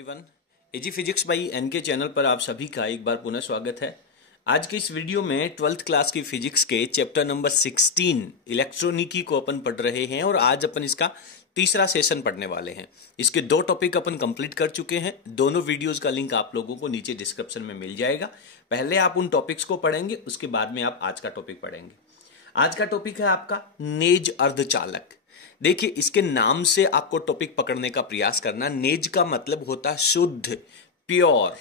Everyone, AG physics by NK channel पर आप सभी का एक बार पुनः स्वागत है। आज के इस वीडियो में 12th क्लास की फिजिक्स के चैप्टर नंबर 16 इलेक्ट्रोनिकी को अपन पढ़ रहे हैं और आज अपन इसका तीसरा सेशन पढ़ने वाले हैं। इसके दो टॉपिक अपन कंप्लीट कर चुके हैं। दोनों वीडियोस का लिंक आप लोगों को नीचे डिस्क्रिप्शन में मिल जाएगा। पहले आप उन टॉपिक्स को पढ़ेंगे, उसके बाद में आप आज का टॉपिक पढ़ेंगे। आज का टॉपिक है आपका नेज अर्धचालक। देखिए, इसके नाम से आपको टॉपिक पकड़ने का प्रयास करना। नेज का मतलब होता है शुद्ध, प्योर।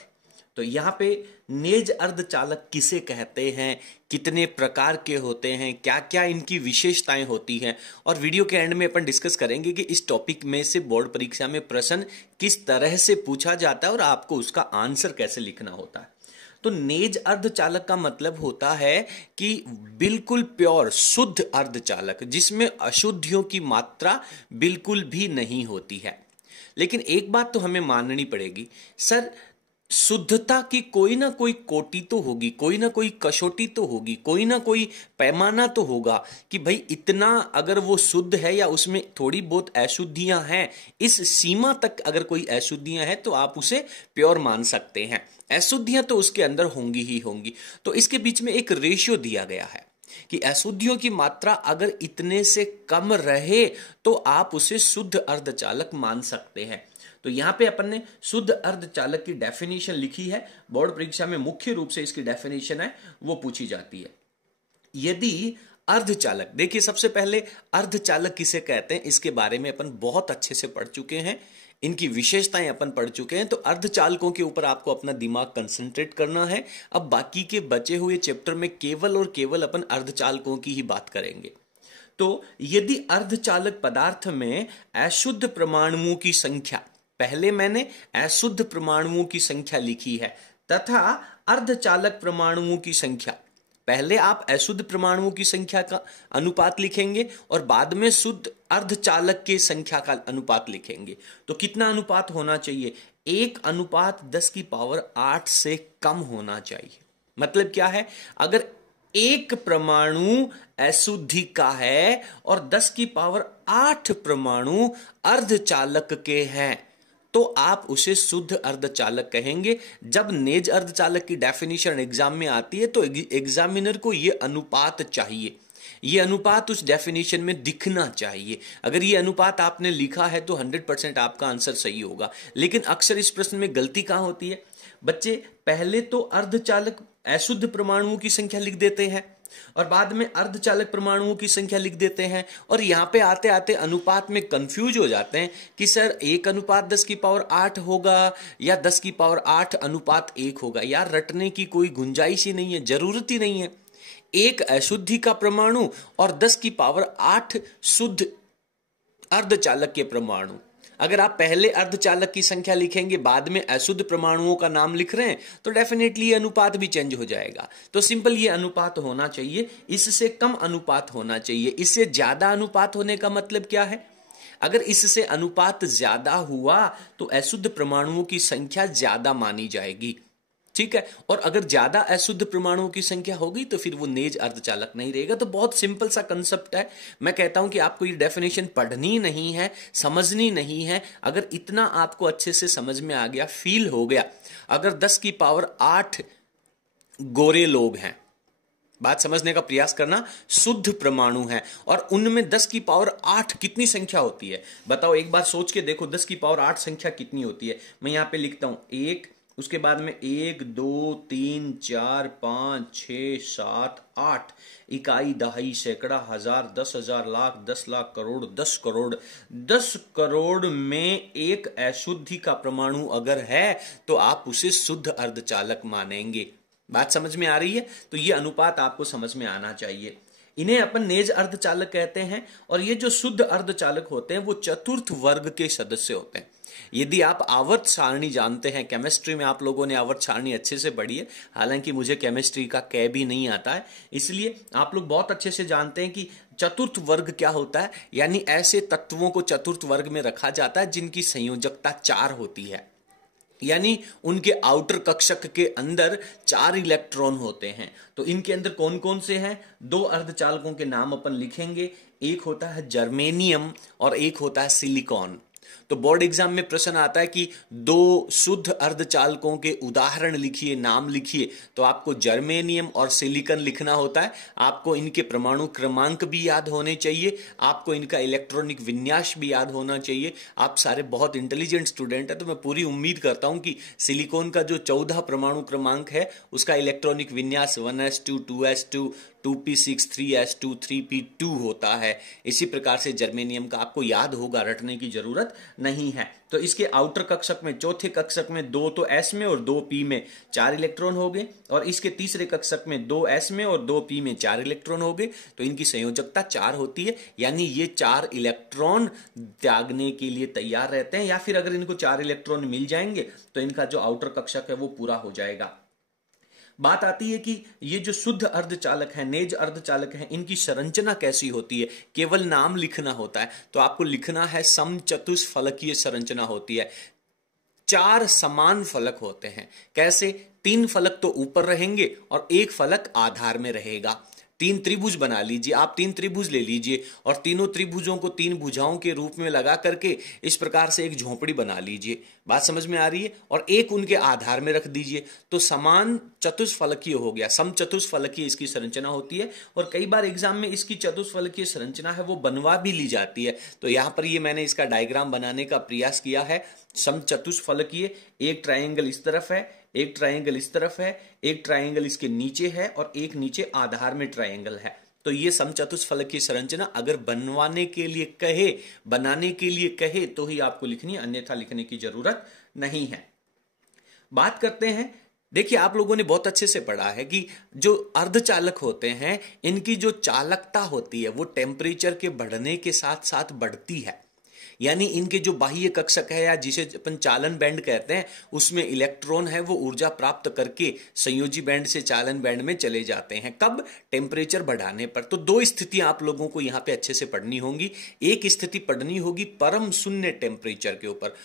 तो यहां पे नेज अर्धचालक किसे कहते हैं, कितने प्रकार के होते हैं, क्या क्या इनकी विशेषताएं होती हैं, और वीडियो के एंड में अपन डिस्कस करेंगे कि इस टॉपिक में से बोर्ड परीक्षा में प्रश्न किस तरह से पूछा जाता है और आपको उसका आंसर कैसे लिखना होता है। तो नेज अर्धचालक का मतलब होता है कि बिल्कुल प्योर, शुद्ध अर्धचालक, जिसमें अशुद्धियों की मात्रा बिल्कुल भी नहीं होती है। लेकिन एक बात तो हमें माननी पड़ेगी, सर शुद्धता की कोई ना कोई कोटि तो होगी, कोई ना कोई कसौटी तो होगी, कोई ना कोई पैमाना तो होगा कि भाई इतना अगर वो शुद्ध है या उसमें थोड़ी बहुत अशुद्धियां हैं, इस सीमा तक अगर कोई अशुद्धियां हैं तो आप उसे प्योर मान सकते हैं। अशुद्धियां तो उसके अंदर होंगी ही होंगी। तो इसके बीच में एक रेशियो दिया गया है कि अशुद्धियों की मात्रा अगर इतने से कम रहे तो आप उसे शुद्ध अर्धचालक मान सकते हैं। तो यहां पे अपन ने शुद्ध अर्धचालक की डेफिनेशन लिखी है। बोर्ड परीक्षा में मुख्य रूप से इसकी डेफिनेशन है वो पूछी जाती है। यदि अर्धचालक, देखिए सबसे पहले अर्धचालक किसे कहते हैं इसके बारे में अपन बहुत अच्छे से पढ़ चुके हैं, इनकी विशेषताएं अपन पढ़ चुके हैं। तो अर्धचालकों के ऊपर आपको अपना दिमाग कंसंट्रेट करना है। अब बाकी के बचे हुए चैप्टर में केवल और केवल अपन अर्धचालकों की ही बात करेंगे। तो यदि अर्धचालक पदार्थ में अशुद्ध परमाणुओं की संख्या, पहले मैंने अशुद्ध परमाणुओं की संख्या लिखी है, तथा अर्धचालक परमाणुओं की संख्या, पहले आप अशुद्ध परमाणुओं की संख्या का अनुपात लिखेंगे और बाद में शुद्ध अर्धचालक की संख्या का अनुपात लिखेंगे। तो कितना अनुपात होना चाहिए? 1:10⁸ से कम होना चाहिए। मतलब क्या है? अगर एक परमाणु अशुद्धि का है और 10⁸ परमाणु अर्धचालक के हैं तो आप उसे शुद्ध अर्धचालक कहेंगे। जब नेज अर्धचालक की डेफिनेशन एग्जाम में आती है तो एग्जामिनर को यह अनुपात चाहिए, ये अनुपात उस डेफिनेशन में दिखना चाहिए। अगर ये अनुपात आपने लिखा है तो 100% आपका आंसर सही होगा। लेकिन अक्सर इस प्रश्न में गलती कहां होती है? बच्चे पहले तो अर्धचालक अशुद्ध परमाणुओं की संख्या लिख देते हैं और बाद में अर्धचालक परमाणुओं की संख्या लिख देते हैं, और यहां पे आते आते अनुपात में कंफ्यूज हो जाते हैं कि सर 1:10⁸ होगा या 10⁸1 होगा। यार रटने की कोई गुंजाइश ही नहीं है, जरूरत ही नहीं है। एक अशुद्धि का परमाणु और 10⁸ शुद्ध अर्धचालक के परमाणु, अगर आप पहले अर्धचालक की संख्या लिखेंगे बाद में अशुद्ध परमाणुओं का नाम लिख रहे हैं तो डेफिनेटली ये अनुपात भी चेंज हो जाएगा। तो सिंपल ये अनुपात होना चाहिए, इससे कम अनुपात होना चाहिए। इससे ज्यादा अनुपात होने का मतलब क्या है? अगर इससे अनुपात ज्यादा हुआ तो अशुद्ध परमाणुओं की संख्या ज्यादा मानी जाएगी, ठीक है। और अगर ज्यादा अशुद्ध परमाणुओं की संख्या होगी तो फिर वो नेज अर्धचालक नहीं रहेगा। तो बहुत सिंपल सा कंसेप्ट है। मैं कहता हूं कि आपको ये डेफिनेशन पढ़नी नहीं है, समझनी नहीं है। अगर इतना आपको अच्छे से समझ में आ गया, फील हो गया, अगर 10⁸ गोरे लोग हैं, बात समझने का प्रयास करना, शुद्ध परमाणु है और उनमें 10⁸ कितनी संख्या होती है बताओ? एक बार सोच के देखो 10⁸ संख्या कितनी होती है। मैं यहां पे लिखता हूं 1, उसके बाद में 1 2 3 4 5 6 7 8, इकाई, दहाई, सैकड़ा, हजार, 10,000, लाख, 10 लाख, करोड़, 10 करोड़। 10 करोड़ में एक अशुद्धि का परमाणु अगर है तो आप उसे शुद्ध अर्धचालक मानेंगे। बात समझ में आ रही है? तो ये अनुपात आपको समझ में आना चाहिए। इन्हें अपन नेज अर्धचालक कहते हैं। और ये जो शुद्ध अर्धचालक होते हैं वो चतुर्थ वर्ग के सदस्य होते हैं। यदि आप आवर्त सारणी जानते हैं, केमिस्ट्री में आप लोगों ने आवर्त सारणी अच्छे से पढ़ी है, हालांकि मुझे केमिस्ट्री का कै भी नहीं आता है, इसलिए आप लोग बहुत अच्छे से जानते हैं कि चतुर्थ वर्ग क्या होता है। यानी ऐसे तत्वों को चतुर्थ वर्ग में रखा जाता है जिनकी संयोजकता 4 होती है, यानी उनके आउटर कक्षक के अंदर 4 इलेक्ट्रॉन होते हैं। तो इनके अंदर कौन कौन से हैं? 2 अर्धचालकों के नाम अपन लिखेंगे। एक होता है जर्मेनियम और एक होता है सिलिकॉन। तो बोर्ड एग्जाम में प्रश्न आता है कि दो शुद्ध अर्धचालकों के उदाहरण लिखिए, नाम लिखिए, तो आपको जर्मेनियम और सिलिकॉन लिखना होता है। आपको इनके परमाणु क्रमांक भी याद होने चाहिए, आपको इनका इलेक्ट्रॉनिक विन्यास भी याद होना चाहिए। आप सारे बहुत इंटेलिजेंट स्टूडेंट हैं, तो मैं पूरी उम्मीद करता हूं कि सिलिकॉन का जो 14 परमाणु क्रमांक है उसका इलेक्ट्रॉनिक विन्यास 1s2, 2s2, 2p6, 3s2, 3p2 होता है। इसी प्रकार से जर्मेनियम का आपको याद होगा, रटने की जरूरत नहीं है। तो इसके आउटर कक्षक में, चौथे कक्षक में 2 तो s में और 2 p में 4 इलेक्ट्रॉन हो गए, और इसके तीसरे कक्षक में 2 s में और 2 p में 4 इलेक्ट्रॉन हो गए। तो इनकी संयोजकता 4 होती है, यानी ये 4 इलेक्ट्रॉन त्यागने के लिए तैयार रहते हैं, या फिर अगर इनको 4 इलेक्ट्रॉन मिल जाएंगे तो इनका जो आउटर कक्षक है वो पूरा हो जाएगा। बात आती है कि ये जो शुद्ध अर्धचालक है, नेज अर्धचालक है, इनकी संरचना कैसी होती है। केवल नाम लिखना होता है, तो आपको लिखना है समचतुष्फलकीय संरचना होती है। 4 समान फलक होते हैं। कैसे? 3 फलक तो ऊपर रहेंगे और 1 फलक आधार में रहेगा। 3 त्रिभुज बना लीजिए, आप 3 त्रिभुज ले लीजिए और तीनों त्रिभुजों को 3 भुजाओं के रूप में लगा करके इस प्रकार से एक झोंपड़ी बना लीजिए। बात समझ में आ रही है? और एक उनके आधार में रख दीजिए, तो समान चतुष्फलकीय हो गया। समचतुष्फलकीय इसकी संरचना होती है, और कई बार एग्जाम में इसकी चतुष्फलकीय संरचना है वो बनवा भी ली जाती है। तो यहां पर ये मैंने इसका डायग्राम बनाने का प्रयास किया है। समचतुष्फलकीय, एक ट्रायंगल इस तरफ है, एक ट्रायंगल इस तरफ है, एक ट्रायंगल इसके नीचे है और एक नीचे आधार में ट्रायंगल है। तो ये समचतुष्फलकीय संरचना अगर बनाने के लिए कहे तो ही आपको लिखनी है, अन्यथा लिखने की जरूरत नहीं है। बात करते हैं, देखिए आप लोगों ने बहुत अच्छे से पढ़ा है कि जो अर्धचालक होते हैं इनकी जो चालकता होती है वो टेम्परेचर के बढ़ने के साथ साथ बढ़ती है। यानी इनके जो बाह्य कक्षक है, या जिसे अपन चालन बैंड कहते हैं, उसमें इलेक्ट्रॉन है वो ऊर्जा प्राप्त करके संयोजी बैंड से चालन बैंड में चले जाते हैं। कब? टेम्परेचर बढ़ाने पर। तो 2 स्थितियां आप लोगों को यहां पे अच्छे से पढ़नी होंगी। एक स्थिति पढ़नी होगी परम शून्य टेम्परेचर के ऊपर।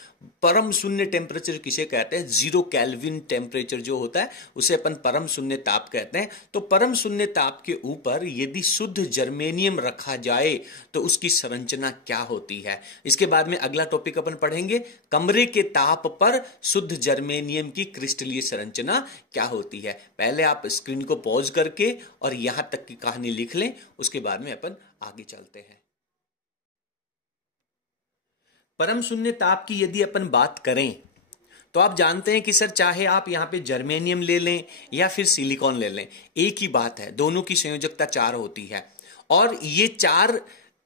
परम शून्य टेम्परेचर किसे कहते हैं? 0 केल्विन टेम्परेचर जो होता है उसे अपन परम शून्य ताप कहते हैं। तो परम शून्य ताप के ऊपर यदि शुद्ध जर्मेनियम रखा जाए तो उसकी संरचना क्या होती है। इसके बाद में अगला टॉपिक अपन पढ़ेंगे, कमरे के ताप पर शुद्ध जर्मेनियम की क्रिस्टलीय संरचना क्या होती है। पहले आप स्क्रीन को पॉज करके और यहां तक की कहानी लिख लें, उसके बाद में अपन आगे चलते हैं। परम शून्य ताप की यदि अपन बात करें तो आप जानते हैं कि सर चाहे आप यहां पे जर्मेनियम ले लें या फिर सिलिकॉन ले लें, एक ही बात है, दोनों की संयोजकता 4 होती है। और ये 4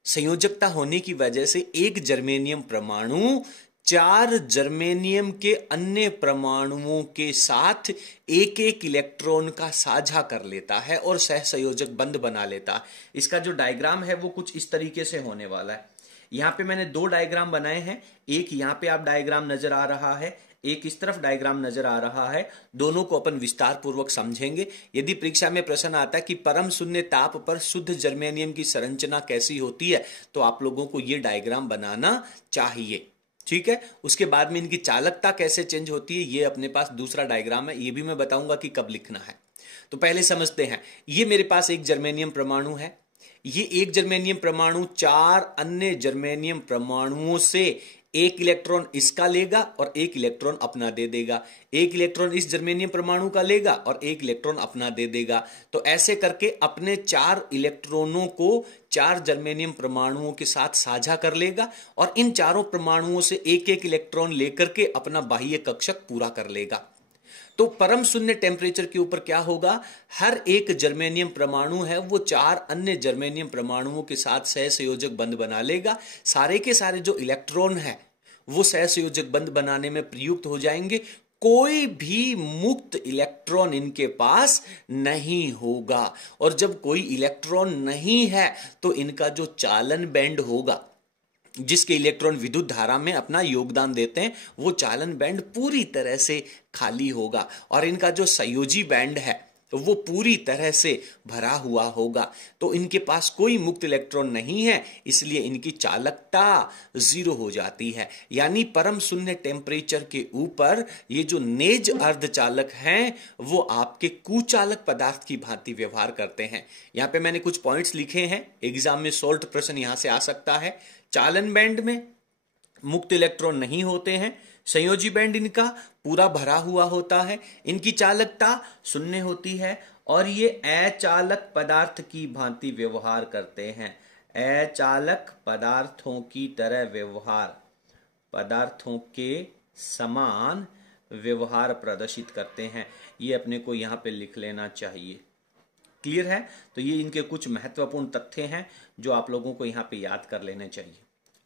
संयोजकता होने की वजह से एक जर्मेनियम परमाणु 4 जर्मेनियम के अन्य परमाणुओं के साथ एक एक इलेक्ट्रॉन का साझा कर लेता है और सहसंयोजक बंध बना लेता है। इसका जो डायग्राम है वो कुछ इस तरीके से होने वाला है। यहां पे मैंने 2 डायग्राम बनाए हैं, एक यहां पे आप डायग्राम नजर आ रहा है, एक इस तरफ डायग्राम नजर आ रहा है। दोनों को अपन विस्तार पूर्वक समझेंगे। यदि परीक्षा में प्रश्न आता है कि परम शून्य ताप पर शुद्ध जर्मेनियम की संरचना कैसी होती है, तो आप लोगों को यह डायग्राम बनाना चाहिए, ठीक है। उसके बाद में इनकी चालकता कैसे चेंज होती है, ये अपने पास दूसरा डायग्राम है, ये भी मैं बताऊंगा कि कब लिखना है। तो पहले समझते हैं, ये मेरे पास एक जर्मेनियम परमाणु है। ये एक जर्मेनियम परमाणु 4 अन्य जर्मेनियम परमाणुओं से एक इलेक्ट्रॉन इसका लेगा और एक इलेक्ट्रॉन अपना दे देगा, एक इलेक्ट्रॉन इस जर्मेनियम परमाणु का लेगा और एक इलेक्ट्रॉन अपना दे देगा। तो ऐसे करके अपने 4 इलेक्ट्रॉनों को 4 जर्मेनियम परमाणुओं के साथ साझा कर लेगा और इन चारों परमाणुओं से एक एक इलेक्ट्रॉन लेकर के अपना बाह्य कक्षक पूरा कर लेगा। तो परम शून्य टेम्परेचर के ऊपर क्या होगा, हर एक जर्मेनियम परमाणु है वो 4 अन्य जर्मेनियम परमाणुओं के साथ सहसंयोजक बंध बना लेगा। सारे के सारे जो इलेक्ट्रॉन है वो सहसंयोजक बंध बनाने में प्रयुक्त हो जाएंगे। कोई भी मुक्त इलेक्ट्रॉन इनके पास नहीं होगा, और जब कोई इलेक्ट्रॉन नहीं है तो इनका जो चालन बैंड होगा, जिसके इलेक्ट्रॉन विद्युत धारा में अपना योगदान देते हैं, वो चालन बैंड पूरी तरह से खाली होगा और इनका जो संयोजी बैंड है तो वो पूरी तरह से भरा हुआ होगा। तो इनके पास कोई मुक्त इलेक्ट्रॉन नहीं है, इसलिए इनकी चालकता 0 हो जाती है। यानी परम शून्य टेम्परेचर के ऊपर ये जो नेज अर्धचालक हैं वो आपके कुचालक पदार्थ की भांति व्यवहार करते हैं। यहां पे मैंने कुछ पॉइंट्स लिखे हैं, एग्जाम में सॉल्ट प्रश्न यहां से आ सकता है। चालन बैंड में मुक्त इलेक्ट्रॉन नहीं होते हैं। संयोजी बैंड इनका पूरा भरा हुआ होता है। इनकी चालकता शून्य होती है और ये अचालक पदार्थ की भांति व्यवहार करते हैं। अचालक पदार्थों की तरह व्यवहार, पदार्थों के समान व्यवहार प्रदर्शित करते हैं। ये अपने को यहां पे लिख लेना चाहिए। क्लियर है? तो ये इनके कुछ महत्वपूर्ण तथ्य हैं जो आप लोगों को यहां पे याद कर लेने चाहिए।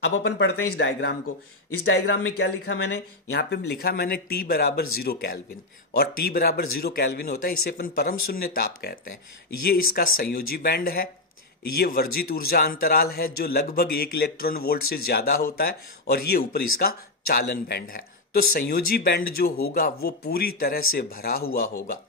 अब अपन पढ़ते हैं इस डायग्राम को। इस डायग्राम में क्या लिखा मैंने, यहां पे लिखा मैंने T बराबर 0 केल्विन, और T बराबर 0 केल्विन होता है, इसे अपन परम शून्य ताप कहते हैं। ये इसका संयोजी बैंड है, ये वर्जित ऊर्जा अंतराल है जो लगभग 1 इलेक्ट्रॉन वोल्ट से ज्यादा होता है, और ये ऊपर इसका चालन बैंड है। तो संयोजी बैंड जो होगा वो पूरी तरह से भरा हुआ होगा।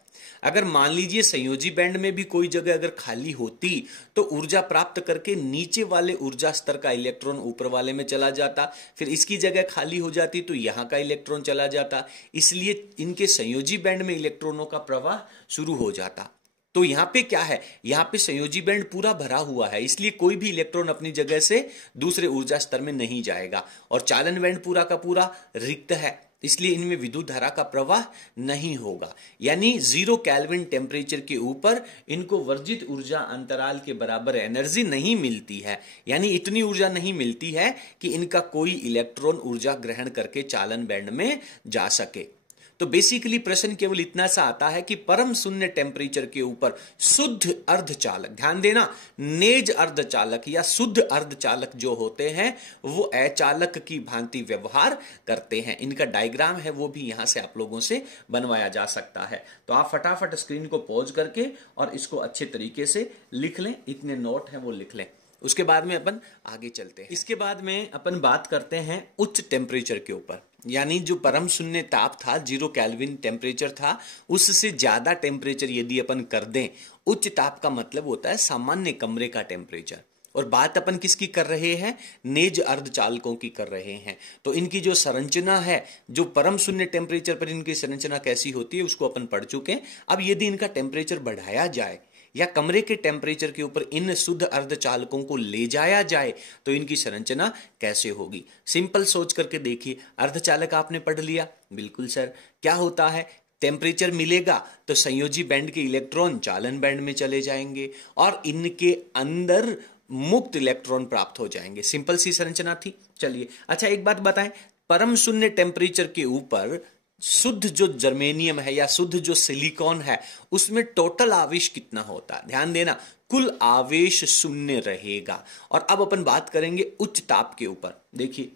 अगर मान लीजिए संयोजी बैंड में भी कोई जगह अगर खाली होती तो ऊर्जा प्राप्त करके नीचे वाले ऊर्जा स्तर का इलेक्ट्रॉन ऊपर वाले में चला जाता, फिर इसकी जगह खाली हो जाती तो यहां का इलेक्ट्रॉन चला जाता, इसलिए इनके संयोजी बैंड में इलेक्ट्रॉनों का प्रवाह शुरू हो जाता। तो यहां पे क्या है, यहां पे संयोजी बैंड पूरा भरा हुआ है, इसलिए कोई भी इलेक्ट्रॉन अपनी जगह से दूसरे ऊर्जा स्तर में नहीं जाएगा, और चालन बैंड पूरा का पूरा रिक्त है, इसलिए इनमें विद्युत धारा का प्रवाह नहीं होगा। यानी 0 केल्विन टेम्परेचर के ऊपर इनको वर्जित ऊर्जा अंतराल के बराबर एनर्जी नहीं मिलती है, यानी इतनी ऊर्जा नहीं मिलती है कि इनका कोई इलेक्ट्रॉन ऊर्जा ग्रहण करके चालन बैंड में जा सके। तो बेसिकली प्रश्न केवल इतना सा आता है कि परम शून्य टेम्परेचर के ऊपर शुद्ध अर्धचालक, ध्यान देना, नेज अर्धचालक या शुद्ध अर्धचालक जो होते हैं वो अचालक की भांति व्यवहार करते हैं। इनका डायग्राम है वो भी यहां से आप लोगों से बनवाया जा सकता है। तो आप फटाफट स्क्रीन को पॉज करके और इसको अच्छे तरीके से लिख लें, इतने नोट हैं वो लिख लें। उसके बाद में अपन आगे चलते हैं। इसके बाद में अपन बात करते हैं उच्च टेम्परेचर के ऊपर, यानी जो परम शून्य ताप था, 0 केल्विन टेम्परेचर था, उससे ज्यादा टेम्परेचर यदि अपन कर दें। उच्च ताप का मतलब होता है सामान्य कमरे का टेम्परेचर, और बात अपन किसकी कर रहे हैं, नेज अर्धचालकों की कर रहे हैं। तो इनकी जो संरचना है, जो परम शून्य टेम्परेचर पर इनकी संरचना कैसी होती है उसको अपन पढ़ चुके हैं। अब यदि इनका टेम्परेचर बढ़ाया जाए या कमरे के टेम्परेचर के ऊपर इन शुद्ध अर्धचालकों को ले जाया जाए तो इनकी संरचना कैसे होगी। सिंपल सोच करके देखिए, अर्धचालक आपने पढ़ लिया, बिल्कुल सर, क्या होता है, टेम्परेचर मिलेगा तो संयोजी बैंड के इलेक्ट्रॉन चालन बैंड में चले जाएंगे और इनके अंदर मुक्त इलेक्ट्रॉन प्राप्त हो जाएंगे। सिंपल सी संरचना थी। चलिए, अच्छा एक बात बताएं, परम शून्य टेम्परेचर के ऊपर शुद्ध जो जर्मेनियम है या शुद्ध जो सिलिकॉन है उसमें टोटल आवेश कितना होता है, ध्यान देना, कुल आवेश शून्य रहेगा। और अब अपन बात करेंगे उच्च ताप के ऊपर। देखिए,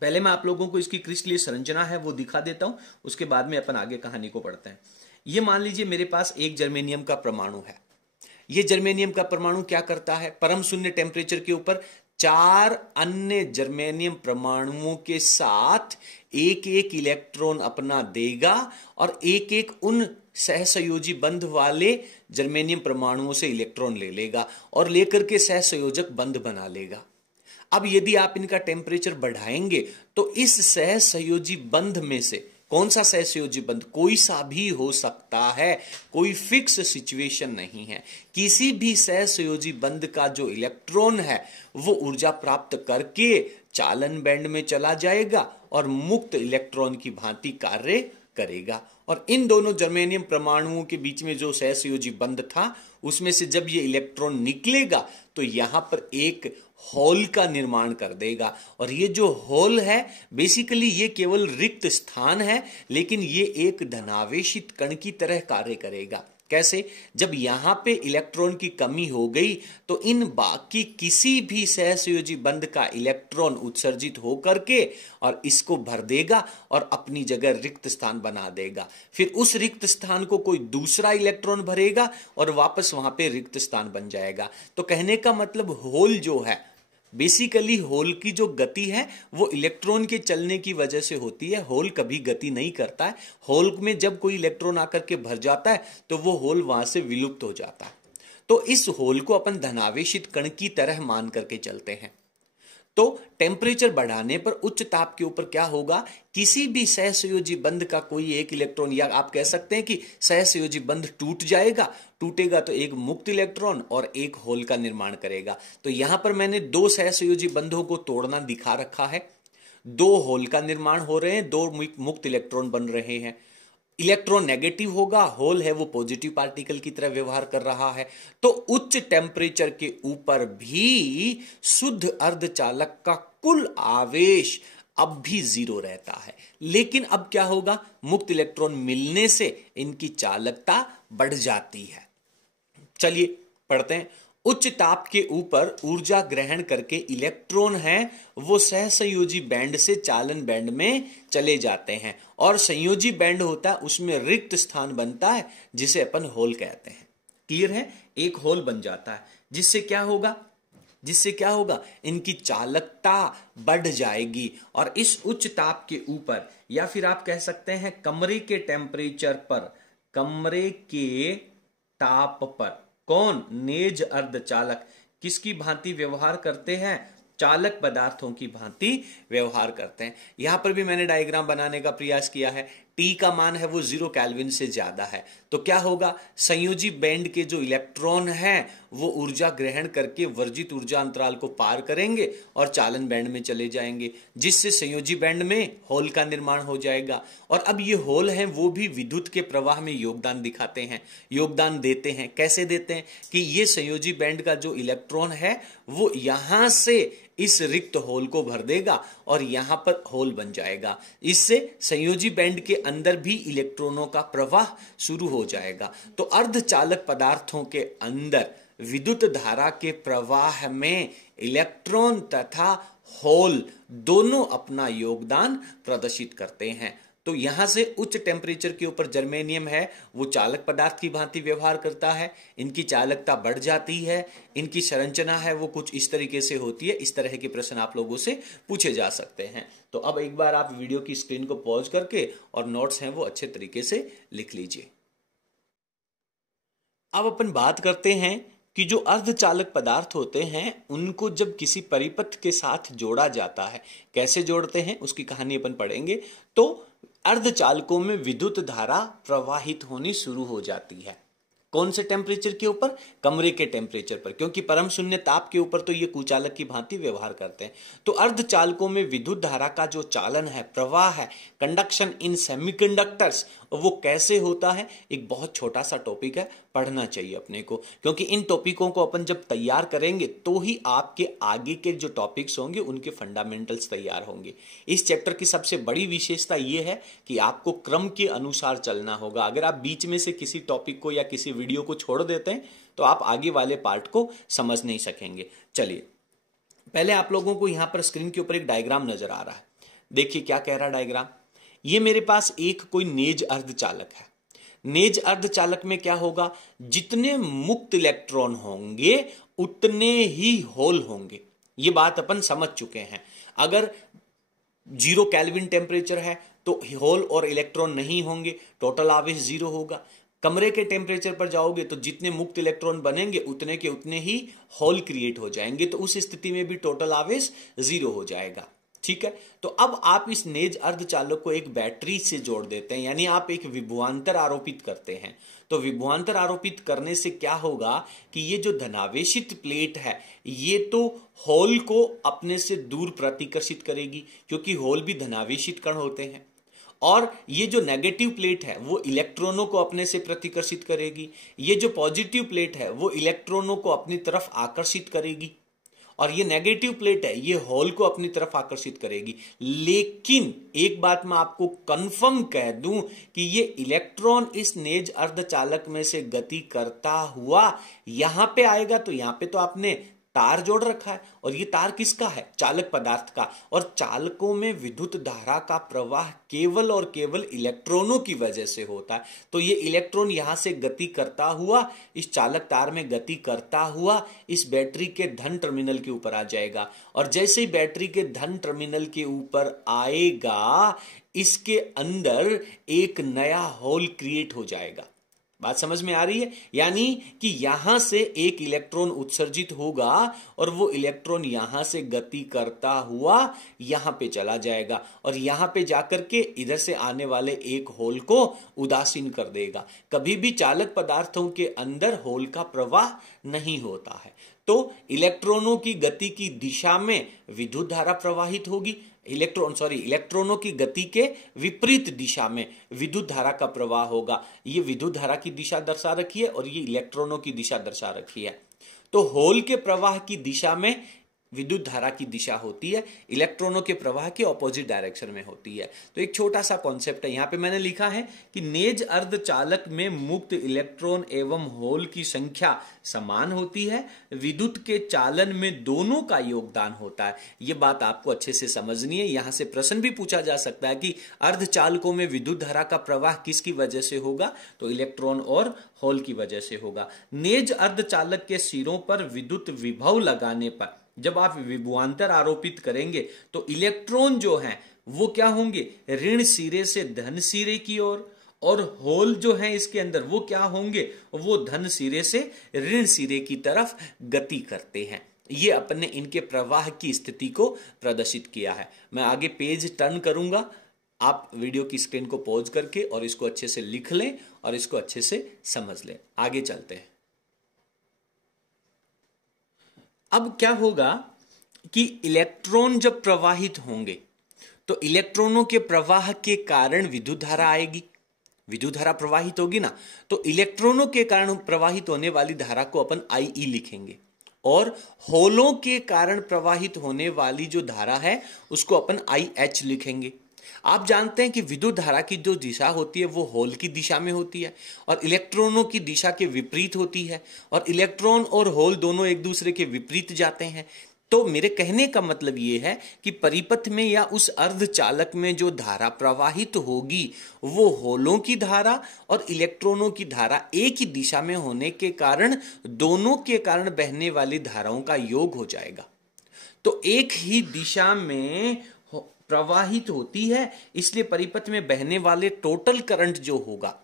पहले मैं आप लोगों को इसकी क्रिस्टलीय संरचना है वो दिखा देता हूं, उसके बाद में अपन आगे कहानी को पढ़ते हैं। ये मान लीजिए मेरे पास एक जर्मेनियम का परमाणु है। ये जर्मेनियम का परमाणु क्या करता है, परम शून्य टेम्परेचर के ऊपर 4 अन्य जर्मेनियम परमाणुओं के साथ एक एक इलेक्ट्रॉन अपना देगा और एक एक उन सहसंयोजी बंध वाले जर्मेनियम परमाणुओं से इलेक्ट्रॉन ले लेगा और लेकर के सहसंयोजक बंध बना लेगा। अब यदि आप इनका टेम्परेचर बढ़ाएंगे तो इस सहसंयोजी बंध में से कौन सा सहसंयोजी बंध, कोई सा भी हो सकता है, कोई फिक्स सिचुएशन नहीं है। किसी भी सहसंयोजी बंध का जो इलेक्ट्रॉन है वो ऊर्जा प्राप्त करके चालन बैंड में चला जाएगा और मुक्त इलेक्ट्रॉन की भांति कार्य करेगा। और इन दोनों जर्मेनियम परमाणुओं के बीच में जो सहसंयोजी बंध था उसमें से जब ये इलेक्ट्रॉन निकलेगा तो यहां पर एक होल का निर्माण कर देगा। और ये जो होल है बेसिकली ये केवल रिक्त स्थान है, लेकिन ये एक धनावेशित कण की तरह कार्य करेगा। कैसे, जब यहां पे इलेक्ट्रॉन की कमी हो गई तो इन बाकी किसी भी सहसंयोजी बंध का इलेक्ट्रॉन उत्सर्जित होकर के और इसको भर देगा और अपनी जगह रिक्त स्थान बना देगा। फिर उस रिक्त स्थान को कोई दूसरा इलेक्ट्रॉन भरेगा और वापस वहां पे रिक्त स्थान बन जाएगा। तो कहने का मतलब होल जो है, बेसिकली होल की जो गति है वो इलेक्ट्रॉन के चलने की वजह से होती है। होल कभी गति नहीं करता है। होल में जब कोई इलेक्ट्रॉन आकर के भर जाता है तो वो होल वहां से विलुप्त हो जाता है। तो इस होल को अपन धनावेशित कण की तरह मान करके चलते हैं। तो टेम्परेचर बढ़ाने पर उच्च ताप के ऊपर क्या होगा, किसी भी सहसंयोजी बंध का कोई एक इलेक्ट्रॉन, या आप कह सकते हैं कि सहसंयोजी बंध टूट जाएगा, टूटेगा तो एक मुक्त इलेक्ट्रॉन और एक होल का निर्माण करेगा। तो यहां पर मैंने 2 सहसंयोजी बंधों को तोड़ना दिखा रखा है। दो होल का निर्माण हो रहे हैं, दो मुक्त इलेक्ट्रॉन बन रहे हैं। इलेक्ट्रॉन नेगेटिव होगा, होल है वो पॉजिटिव पार्टिकल की तरह व्यवहार कर रहा है। तो उच्च टेम्परेचर के ऊपर भी शुद्ध अर्धचालक का कुल आवेश अब भी 0 रहता है। लेकिन अब क्या होगा, मुक्त इलेक्ट्रॉन मिलने से इनकी चालकता बढ़ जाती है। चलिए पढ़ते हैं। उच्च ताप के ऊपर ऊर्जा ग्रहण करके इलेक्ट्रॉन हैं वो सहसंयोजी बैंड से चालन बैंड में चले जाते हैं, और संयोजी बैंड होता है उसमें रिक्त स्थान बनता है जिसे अपन होल कहते हैं। क्लियर है? एक होल बन जाता है जिससे क्या होगा, इनकी चालकता बढ़ जाएगी। और इस उच्च ताप के ऊपर, या फिर आप कह सकते हैं कमरे के टेम्परेचर पर, कमरे के ताप पर कौन, नेज अर्धचालक किसकी भांति व्यवहार करते हैं, चालक पदार्थों की भांति व्यवहार करते हैं। यहां पर भी मैंने डायग्राम बनाने का प्रयास किया है। T का मान है वो 0 केल्विन से ज्यादा है, तो क्या होगा, संयोजी बैंड के जो इलेक्ट्रॉन हैं वो ऊर्जा ग्रहण करके वर्जित ऊर्जा अंतराल को पार करेंगे और चालन बैंड में चले जाएंगे, जिससे संयोजी बैंड में होल का निर्माण हो जाएगा। और अब ये होल हैं वो भी विद्युत के प्रवाह में योगदान दिखाते हैं, योगदान देते हैं। कैसे देते हैं कि ये संयोजी बैंड का जो इलेक्ट्रॉन है वो यहां से इस रिक्त होल को भर देगा और यहां पर होल बन जाएगा। इससे संयोजी बैंड के अंदर भी इलेक्ट्रॉनों का प्रवाह शुरू हो जाएगा। तो अर्धचालक पदार्थों के अंदर विद्युत धारा के प्रवाह में इलेक्ट्रॉन तथा होल दोनों अपना योगदान प्रदर्शित करते हैं। तो यहां से उच्च टेम्परेचर के ऊपर जर्मेनियम है वो चालक पदार्थ की भांति व्यवहार करता है, इनकी चालकता बढ़ जाती है, इनकी संरचना है वो कुछ इस तरीके से होती है। इस तरह के प्रश्न आप लोगों से पूछे जा सकते हैं। तो अब एक बार आप वीडियो की स्क्रीन को पॉज करके और नोट्स हैं वो अच्छे तरीके से लिख लीजिए। अब अपन बात करते हैं कि जो अर्धचालक पदार्थ होते हैं उनको जब किसी परिपथ के साथ जोड़ा जाता है, कैसे जोड़ते हैं उसकी कहानी अपन पढ़ेंगे। तो अर्धचालकों में विद्युत धारा प्रवाहित होनी शुरू हो जाती है। कौन से टेम्परेचर के ऊपर, कमरे के टेम्परेचर पर, क्योंकि परम शून्य ताप के ऊपर तो ये कुचालक की भांति व्यवहार करते हैं। तो अर्धचालकों में विद्युत धारा का जो चालन है, प्रवाह है, कंडक्शन इन सेमीकंडक्टर्स, वो कैसे होता है, एक बहुत छोटा सा टॉपिक है, पढ़ना चाहिए अपने को, क्योंकि इन टॉपिकों को अपन जब तैयार करेंगे तो ही आपके आगे के जो टॉपिक्स होंगे उनके फंडामेंटल्स तैयार होंगे। इस चैप्टर की सबसे बड़ी विशेषता यह है कि आपको क्रम के अनुसार चलना होगा। अगर आप बीच में से किसी टॉपिक को या किसी वीडियो को छोड़ देते हैं तो आप आगे वाले पार्ट को समझ नहीं सकेंगे। चलिए पहले आप लोगों को यहां पर स्क्रीन के ऊपर एक डायग्राम नजर आ रहा है, देखिए क्या कह रहा है डायग्राम। ये मेरे पास एक कोई नेज अर्धचालक है। नेज अर्धचालक में क्या होगा, जितने मुक्त इलेक्ट्रॉन होंगे उतने ही होल होंगे। ये बात अपन समझ चुके हैं। अगर 0 केल्विन टेम्परेचर है तो होल और इलेक्ट्रॉन नहीं होंगे, टोटल आवेश 0 होगा। कमरे के टेम्परेचर पर जाओगे तो जितने मुक्त इलेक्ट्रॉन बनेंगे उतने के उतने ही होल क्रिएट हो जाएंगे, तो उस स्थिति में भी टोटल आवेश 0 हो जाएगा। ठीक है, तो अब आप इस नेज अर्धचालक को एक बैटरी से जोड़ देते हैं, यानी आप एक विभवांतर आरोपित करते हैं। तो विभवांतर आरोपित करने से क्या होगा कि ये जो धनावेशित प्लेट है ये तो होल को अपने से दूर प्रतिकर्षित करेगी, क्योंकि होल भी धनावेशित कण होते हैं, और ये जो नेगेटिव प्लेट है वो इलेक्ट्रॉनों को अपने से प्रतिकर्षित करेगी। ये जो पॉजिटिव प्लेट है वो इलेक्ट्रॉनों को अपनी तरफ आकर्षित करेगी, और ये नेगेटिव प्लेट है ये होल को अपनी तरफ आकर्षित करेगी। लेकिन एक बात मैं आपको कंफर्म कह दूं कि ये इलेक्ट्रॉन इस नेज अर्धचालक में से गति करता हुआ यहां पे आएगा, तो यहां पे तो आपने तार जोड़ रखा है, और ये तार किसका है, चालक पदार्थ का। और चालकों में विद्युत धारा का प्रवाह केवल और केवल इलेक्ट्रॉनों की वजह से होता है। तो ये इलेक्ट्रॉन यहां से गति करता हुआ इस चालक तार में गति करता हुआ इस बैटरी के धन टर्मिनल के ऊपर आ जाएगा, और जैसे ही बैटरी के धन टर्मिनल के ऊपर आएगा इसके अंदर एक नया होल क्रिएट हो जाएगा। बात समझ में आ रही है, यानी कि यहां से एक इलेक्ट्रॉन उत्सर्जित होगा और वो इलेक्ट्रॉन यहां से गति करता हुआ यहां पे चला जाएगा, और यहां पे जाकर के इधर से आने वाले एक होल को उदासीन कर देगा। कभी भी चालक पदार्थों के अंदर होल का प्रवाह नहीं होता है। तो इलेक्ट्रॉनों की गति की दिशा में विद्युत धारा प्रवाहित होगी, इलेक्ट्रॉनों की गति के विपरीत दिशा में विद्युत धारा का प्रवाह होगा। ये विद्युत धारा की दिशा दर्शा रखी है और ये इलेक्ट्रॉनों की दिशा दर्शा रखी है। तो होल के प्रवाह की दिशा में विद्युत धारा की दिशा होती है, इलेक्ट्रॉनों के प्रवाह के ऑपोजिट डायरेक्शन में होती है। तो एक छोटा सा कॉन्सेप्ट है, यहां पे मैंने लिखा है कि नेज अर्धचालक में मुक्त इलेक्ट्रॉन एवं होल की संख्या समान होती है, विद्युत के चालन में दोनों का योगदान होता है। यह बात आपको अच्छे से समझनी है। यहां से प्रश्न भी पूछा जा सकता है कि अर्धचालकों में विद्युत धारा का प्रवाह किसकी वजह से होगा, तो इलेक्ट्रॉन और होल की वजह से होगा। नेज अर्धचालक के सिरों पर विद्युत विभव लगाने पर जब आप विभवांतर आरोपित करेंगे तो इलेक्ट्रॉन जो हैं वो क्या होंगे, ऋण सिरे से धन सिरे की ओर, और होल जो है इसके अंदर वो क्या होंगे, वो धन सिरे से ऋण सिरे की तरफ गति करते हैं। ये अपने इनके प्रवाह की स्थिति को प्रदर्शित किया है। मैं आगे पेज टर्न करूंगा, आप वीडियो की स्क्रीन को पॉज करके और इसको अच्छे से लिख लें और इसको अच्छे से समझ लें। आगे चलते हैं। अब क्या होगा कि इलेक्ट्रॉन जब प्रवाहित होंगे तो इलेक्ट्रॉनों के प्रवाह के कारण विद्युत धारा आएगी, विद्युत धारा प्रवाहित होगी ना, तो इलेक्ट्रॉनों के कारण प्रवाहित होने वाली धारा को अपन IE लिखेंगे और होलों के कारण प्रवाहित होने वाली जो धारा है उसको अपन IH लिखेंगे। आप जानते हैं कि विद्युत धारा की जो दिशा होती है वो होल की दिशा में होती है और इलेक्ट्रॉनों की दिशा के विपरीत होती है, और इलेक्ट्रॉन और होल दोनों एक दूसरे के विपरीत जाते हैं। तो मेरे कहने का मतलब ये है कि परिपथ में या उस अर्धचालक में जो धारा प्रवाहित होगी वो होलों की धारा और इलेक्ट्रॉनों की धारा एक ही दिशा में होने के कारण दोनों के कारण बहने वाली धाराओं का योग हो जाएगा। तो एक ही दिशा में प्रवाहित होती है, इसलिए परिपथ में बहने वाले टोटल करंट जो होगा,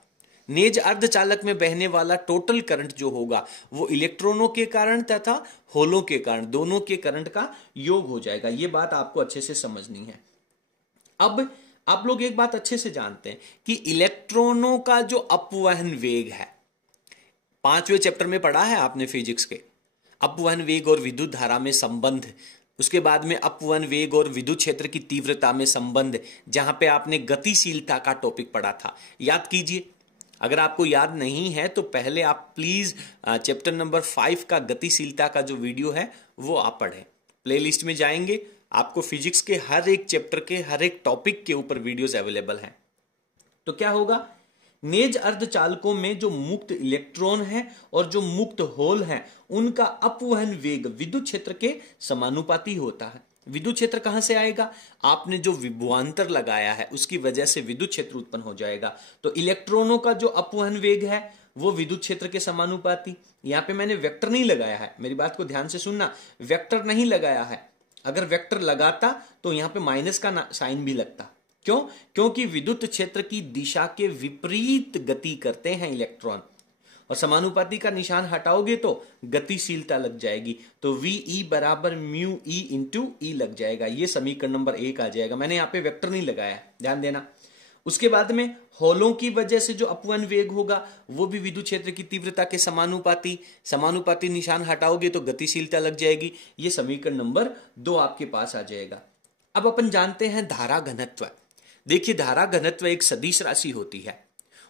नेज अर्धचालक में बहने वाला टोटल करंट जो होगा वो इलेक्ट्रॉनों के कारण तथा होलों के कारण दोनों के करंट का योग हो जाएगा। ये बात आपको अच्छे से समझनी है। अब आप लोग एक बात अच्छे से जानते हैं कि इलेक्ट्रॉनों का जो अपवहन वेग है, 5वें चैप्टर में पढ़ा है आपने फिजिक्स के, अपवहन वेग और विद्युत धारा में संबंध, उसके बाद में अपवहन वेग और विद्युत क्षेत्र की तीव्रता में संबंध, जहां पे आपने गतिशीलता का टॉपिक पढ़ा था, याद कीजिए। अगर आपको याद नहीं है तो पहले आप प्लीज चैप्टर नंबर 5 का गतिशीलता का जो वीडियो है वो आप पढ़ें। प्लेलिस्ट में जाएंगे, आपको फिजिक्स के हर एक चैप्टर के हर एक टॉपिक के ऊपर वीडियोस अवेलेबल हैं। तो क्या होगा, नेज अर्धचालकों में जो मुक्त इलेक्ट्रॉन है और जो मुक्त होल है उनका अपवहन वेग विद्युत क्षेत्र के समानुपाती होता है। विद्युत क्षेत्र कहां से आएगा, आपने जो विभवांतर लगाया है उसकी वजह से विद्युत क्षेत्र उत्पन्न हो जाएगा। तो इलेक्ट्रॉनों का जो अपवहन वेग है वो विद्युत क्षेत्र के समानुपाती, यहां पे मैंने वेक्टर नहीं लगाया है, मेरी बात को ध्यान से सुनना, वेक्टर नहीं लगाया है। अगर वेक्टर लगाता तो यहां पे माइनस का साइन भी लगता। क्यों, क्योंकि विद्युत क्षेत्र की दिशा के विपरीत गति करते हैं इलेक्ट्रॉन, और समानुपाती का निशान हटाओगे तो गतिशीलता लग जाएगी, तो VE बराबर म्यू E इंटू E लग जाएगा। ये समीकरण नंबर 1 आ जाएगा। मैंने यहां पे वेक्टर नहीं लगाया, ध्यान देना। उसके बाद में होलों की वजह से जो अपवहन वेग होगा वो भी विद्युत क्षेत्र की तीव्रता के समानुपाती, समानुपाती निशान हटाओगे तो गतिशीलता लग जाएगी। ये समीकरण नंबर 2 आपके पास आ जाएगा। अब अपन जानते हैं धारा घनत्व। देखिए, धारा घनत्व एक सदिश राशि होती है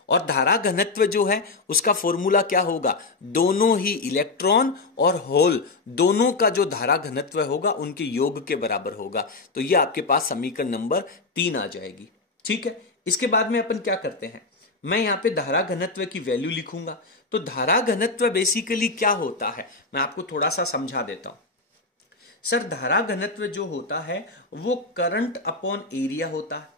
और धारा घनत्व जो है उसका फॉर्मूला क्या होगा, दोनों ही इलेक्ट्रॉन और होल दोनों का जो धारा घनत्व होगा उनके योग के बराबर होगा। तो ये आपके पास समीकरण नंबर 3 आ जाएगी। ठीक है, इसके बाद में अपन क्या करते हैं, मैं यहां पे धारा घनत्व की वैल्यू लिखूंगा। तो धारा घनत्व बेसिकली क्या होता है, मैं आपको थोड़ा सा समझा देता हूं। सर, धारा घनत्व जो होता है वो करंट अपॉन एरिया होता है,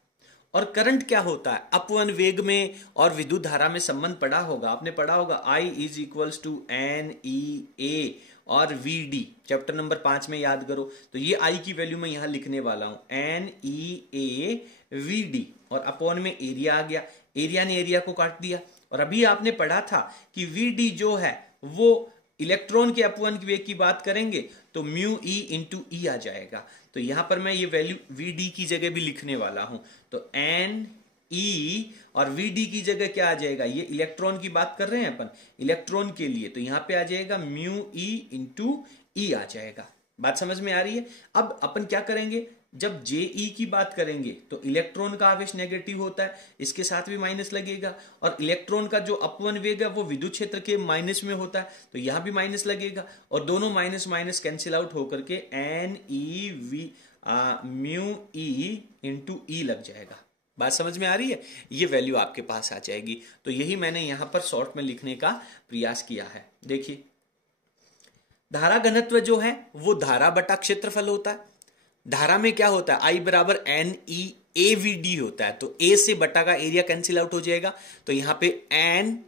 और करंट क्या होता है, अपवहन वेग में और विद्युत धारा में संबंध पढ़ा होगा, आपने पढ़ा होगा I is equals to NEA और VD, चैप्टर नंबर 5 में याद करो। तो ये I की वैल्यू मैं यहां लिखने वाला हूं, NEA VD, और अपॉन में एरिया आ गया, एरिया ने एरिया को काट दिया। और अभी आपने पढ़ा था कि VD जो है वो इलेक्ट्रॉन के अपवहन वेग की बात करेंगे तो म्यू E इंटू E आ जाएगा। तो यहां पर मैं ये वैल्यू VD की जगह भी लिखने वाला हूं, तो NE और VD की जगह क्या आ जाएगा, ये इलेक्ट्रॉन की बात कर रहे हैं अपन, इलेक्ट्रॉन के लिए, तो यहां पे आ जाएगा म्यू E इंटू E आ जाएगा। बात समझ में आ रही है। अब अपन क्या करेंगे, जब Je की बात करेंगे तो इलेक्ट्रॉन का आवेश नेगेटिव होता है, इसके साथ भी माइनस लगेगा, और इलेक्ट्रॉन का जो अपवन वेग है वो विद्युत क्षेत्र के माइनस में होता है, तो यहां भी माइनस लगेगा, और दोनों माइनस माइनस कैंसिल आउट होकर के म्यू ई इंटू ई लग जाएगा। बात समझ में आ रही है? ये वैल्यू आपके पास आ जाएगी। तो यही मैंने यहां पर शॉर्ट में लिखने का प्रयास किया है। देखिए, धारा घनत्व जो है वो धारा बटा क्षेत्रफल होता है। धारा में क्या होता है, I बराबर N E A V D होता है, तो ए से बटा का एरिया कैंसिल आउट हो जाएगा, तो यहां पे N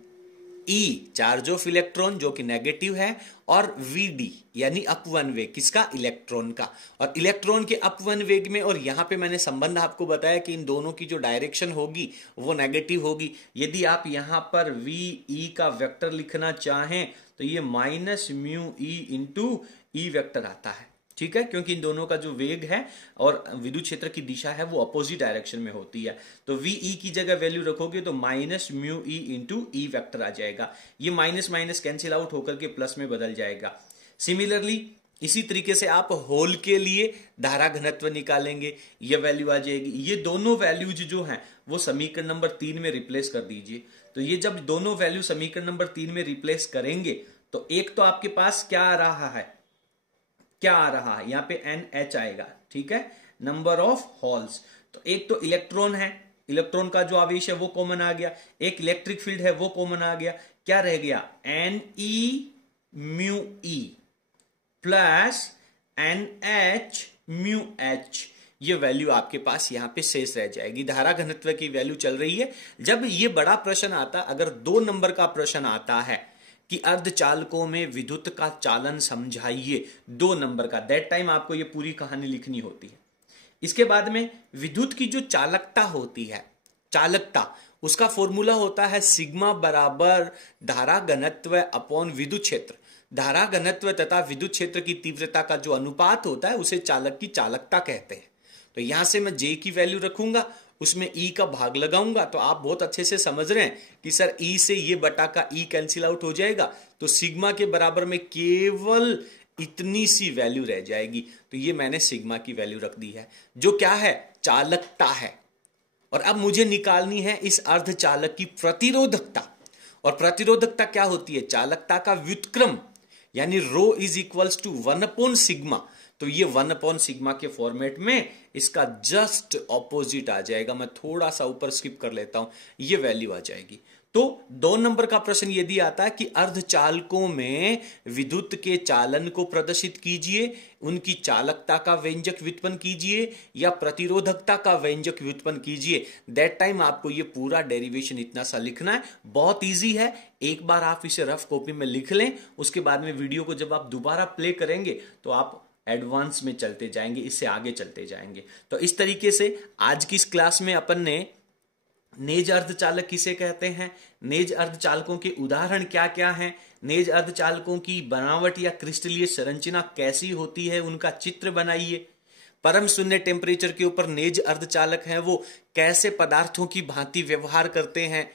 E charge of electron जो कि नेगेटिव है, और वी डी यानी अपवन वेग किसका, इलेक्ट्रॉन का, और इलेक्ट्रॉन के अपवन वेग में, और यहां पे मैंने संबंध आपको बताया कि इन दोनों की जो डायरेक्शन होगी वो नेगेटिव होगी। यदि आप यहां पर वी ई का वेक्टर लिखना चाहें तो ये minus mu e into e vector आता है, ठीक है, क्योंकि इन दोनों का जो वेग है और विद्युत क्षेत्र की दिशा है वो अपोजिट डायरेक्शन में होती है। तो वीई की जगह वैल्यू रखोगे तो minus mu e into e vector आ जाएगा। ये माइनस माइनस कैंसिल आउट होकर के प्लस में बदल जाएगा। सिमिलरली इसी तरीके से आप होल के लिए धारा घनत्व निकालेंगे, ये वैल्यू आ जाएगी। ये दोनों वैल्यूज जो हैं वो समीकरण नंबर 3 में रिप्लेस कर दीजिए। तो ये जब दोनों वैल्यू समीकरण नंबर 3 में रिप्लेस करेंगे तो एक तो आपके पास क्या आ रहा है, यहां पे NH आएगा, ठीक है, नंबर ऑफ होल्स। तो एक तो इलेक्ट्रॉन है, इलेक्ट्रॉन का जो आवेश है वो कॉमन आ गया, एक इलेक्ट्रिक फील्ड है वो कॉमन आ गया, क्या रह गया, NE mu E plus NH mu H। ये वैल्यू आपके पास यहां पे शेष रह जाएगी। धारा घनत्व की वैल्यू चल रही है। जब ये बड़ा प्रश्न आता, अगर 2 नंबर का प्रश्न आता है कि अर्धचालकों में विद्युत का चालन समझाइए, 2 नंबर का, दैट टाइम आपको ये पूरी कहानी लिखनी होती है। इसके बाद में विद्युत की जो चालकता होती है, चालकता, उसका फॉर्मूला होता है सिग्मा बराबर धारा घनत्व अपॉन विद्युत क्षेत्र। धारा घनत्व तथा विद्युत क्षेत्र की तीव्रता का जो अनुपात होता है उसे चालक की चालकता कहते हैं। तो यहां से मैं J की वैल्यू रखूंगा, उसमें E का भाग लगाऊंगा, तो आप बहुत अच्छे से समझ रहे हैं कि सर E से ये बटा का E कैंसिल आउट हो जाएगा, तो सिग्मा के बराबर में केवल इतनी सी वैल्यू रह जाएगी। तो ये मैंने सिग्मा की वैल्यू रख दी है, जो क्या है, चालकता है। और अब मुझे निकालनी है इस अर्धचालक की प्रतिरोधकता, और प्रतिरोधकता क्या होती है, चालकता का व्युत्क्रम, यानी रो इज इक्वल्स टू 1/सिग्मा। तो ये 1/सिग्मा के फॉर्मेट में इसका जस्ट ऑपोजिट आ जाएगा। मैं थोड़ा सा ऊपर स्किप कर लेता हूं, ये वैल्यू आ जाएगी। तो 2 नंबर का प्रश्न यदि आता है कि अर्धचालकों में विद्युत के चालन को प्रदर्शित कीजिए, उनकी चालकता का व्यंजक व्युत्पन्न कीजिए या प्रतिरोधकता का व्यंजक व्युत्पन्न कीजिए, दैट टाइम आपको ये पूरा डेरिवेशन इतना सा लिखना है। बहुत इजी है, एक बार आप इसे रफ कॉपी में लिख लें, उसके बाद में वीडियो को जब आप दोबारा प्ले करेंगे तो आप एडवांस में चलते जाएंगे, इससे आगे चलते जाएंगे। तो इस तरीके से आज की इस क्लास में अपन ने नेज अर्धचालक किसे कहते हैं, नेज अर्धचालकों के उदाहरण क्या क्या हैं, नेज अर्धचालकों की बनावट या क्रिस्टलीय संरचना कैसी होती है, उनका चित्र बनाइए। परम शून्य टेम्परेचर के ऊपर नेज अर्धचालक हैं वो कैसे पदार्थों की भांति व्यवहार करते हैं,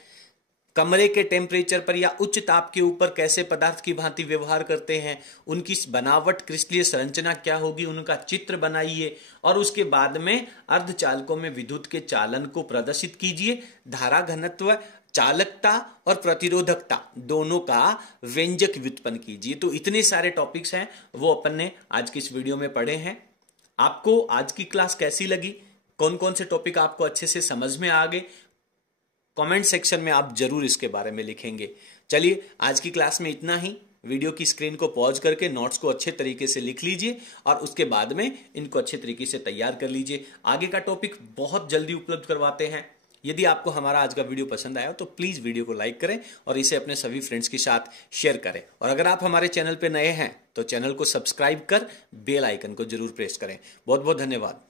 कमरे के टेम्परेचर पर या उच्च ताप के ऊपर कैसे पदार्थ की भांति व्यवहार करते हैं, उनकी बनावट क्रिस्टलीय संरचना क्या होगी, उनका चित्र बनाइए। और उसके बाद में अर्धचालकों में विद्युत के चालन को प्रदर्शित कीजिए। धारा घनत्व, चालकता और प्रतिरोधकता दोनों का व्यंजक व्युत्पन्न कीजिए। तो इतने सारे टॉपिक्स हैं वो अपन ने आज की इस वीडियो में पढ़े हैं। आपको आज की क्लास कैसी लगी, कौन कौन से टॉपिक आपको अच्छे से समझ में आ गए, कमेंट सेक्शन में आप जरूर इसके बारे में लिखेंगे। चलिए आज की क्लास में इतना ही। वीडियो की स्क्रीन को पॉज करके नोट्स को अच्छे तरीके से लिख लीजिए और उसके बाद में इनको अच्छे तरीके से तैयार कर लीजिए। आगे का टॉपिक बहुत जल्दी उपलब्ध करवाते हैं। यदि आपको हमारा आज का वीडियो पसंद आया तो प्लीज वीडियो को लाइक करें और इसे अपने सभी फ्रेंड्स के साथ शेयर करें। और अगर आप हमारे चैनल पर नए हैं तो चैनल को सब्सक्राइब कर बेल आइकन को जरूर प्रेस करें। बहुत बहुत धन्यवाद।